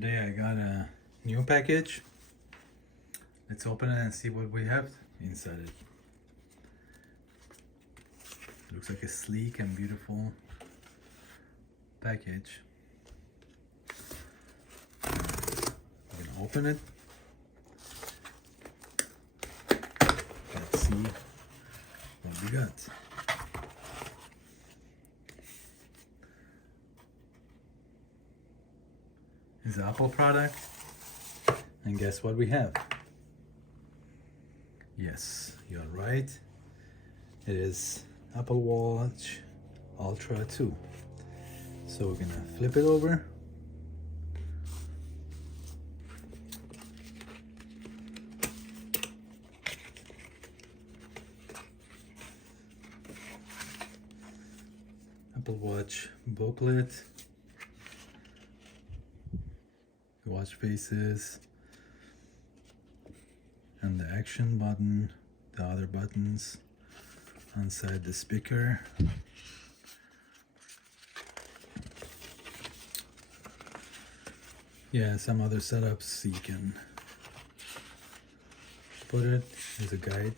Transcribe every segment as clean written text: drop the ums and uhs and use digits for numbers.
Today I got a new package. Let's open it and see what we have inside it. Looks like a sleek and beautiful package. I'm gonna open it. Let's see what we got. It's an Apple product. And guess what we have? Yes, you're right. It is Apple Watch Ultra 2. So we're gonna flip it over. Apple Watch booklet. Watch faces. And the action button, the other buttons inside the speaker. Yeah, some other setups you can put it as a guide.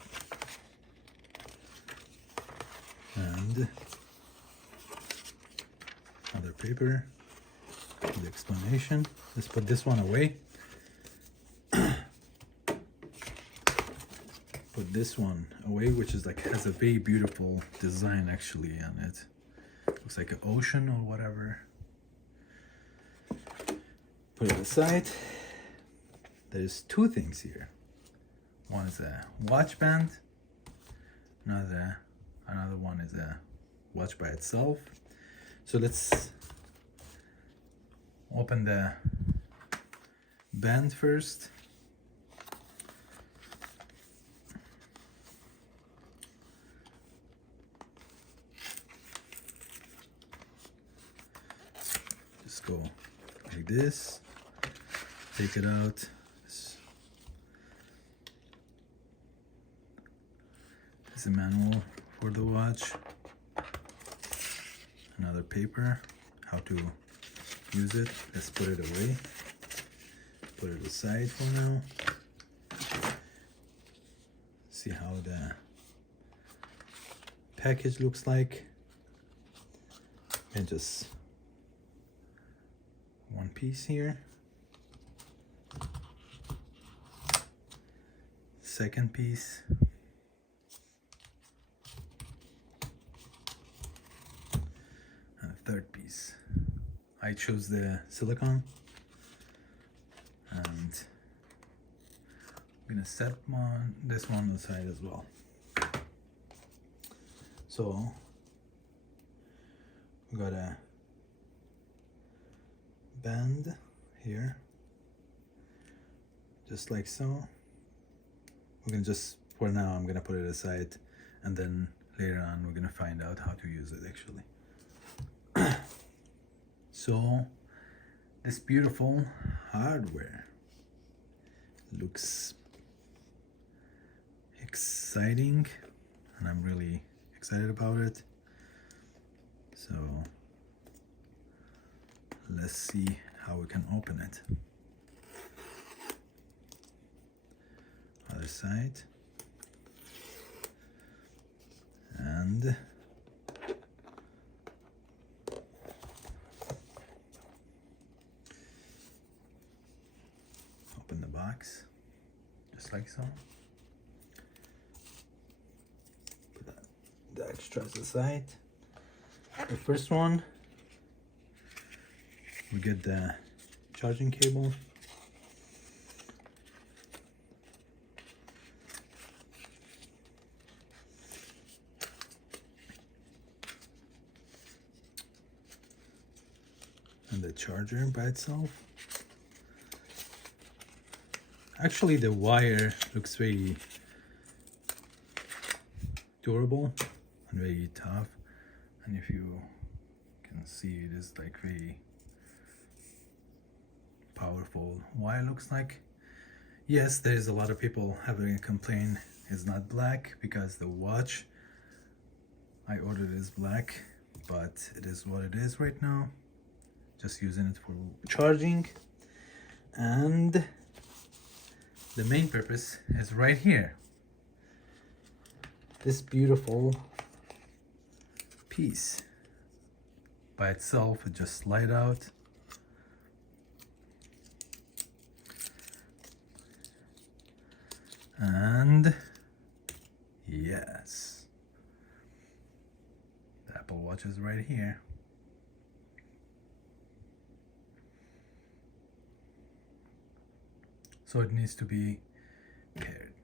And other paper, the explanation. Let's put this one away. Put this one away, which is like has a very beautiful design actually on it. Looks like an ocean or whatever. Put it aside. There's two things here. One is a watch band. Another one is a watch by itself. So let's open the band first. Just go like this. Take it out. This is a manual for the watch. Another paper, how to use it. Let's put it away. Put it aside for now. See how the package looks like. And just one piece here. Second piece. And a third piece. I chose the silicone. And I'm gonna set this one on the side as well. So we got a band here, just like so. We're gonna just, for now, I'm gonna put it aside, and then later on we're gonna find out how to use it actually. So this beautiful hardware looks exciting, and I'm really excited about it. So let's see how we can open it. Other side. And open the box, just like so. Put the extras aside. The first one, we get the charging cable. And the charger by itself. Actually, the wire looks very durable and very tough. And if you can see, it is like very powerful wire, looks like. Yes, there's a lot of people having a complaint it's not black because the watch I ordered is black, but it is what it is right now. Just using it for charging. And the main purpose is right here. This beautiful piece by itself, it just slide out. And yes, the Apple Watch is right here. So it needs to be paired.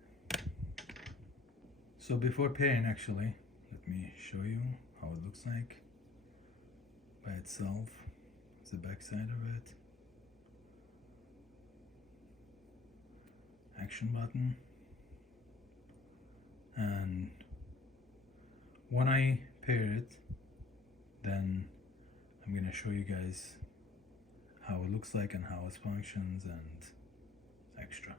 So before pairing, actually, let me show you how it looks like by itself. It's the back side of it. Action button. And when I pair it, then I'm gonna show you guys how it looks like and how it functions and extra.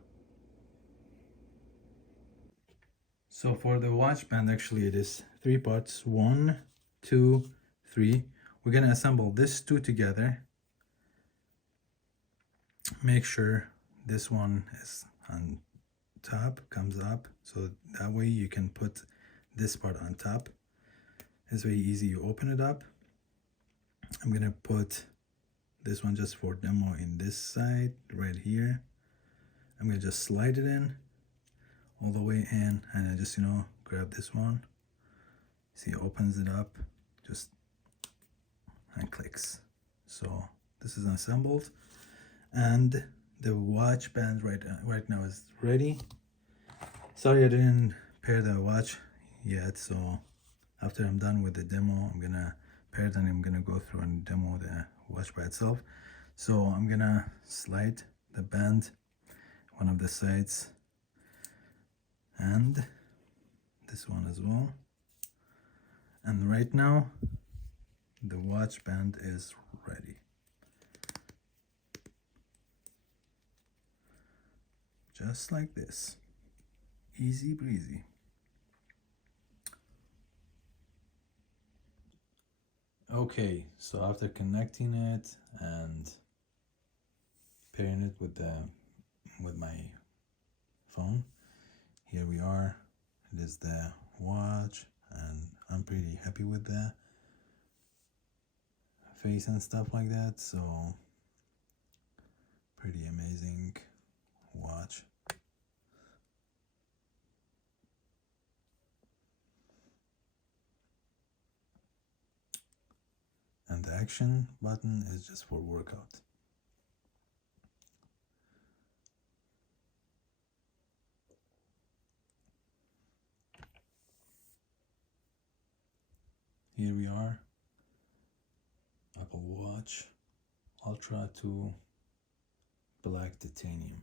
So for the watch band, actually it is 3 parts. 1, 2, 3. We're gonna assemble this 2 together. Make sure this one is on top, comes up, so that way you can put this part on top. It's very easy. You open it up. I'm gonna put this one just for demo in this side right here. I'm gonna just slide it in all the way in, and I just, grab this one. See, it opens it up just and clicks. So this is assembled, and the watch band right now is ready. Sorry I didn't pair the watch yet, so after I'm done with the demo, I'm gonna pair it and I'm gonna go through and demo the watch by itself. So I'm gonna slide the band one of the sides and this one as well. And right now the watch band is ready. Just like this. Easy breezy. Okay, so after connecting it and pairing it with my phone, here we are. It is the watch, and I'm pretty happy with the face and stuff like that. So pretty amazing watch. And the action button is just for workout. Here we are, Apple Watch Ultra 2 Black Titanium.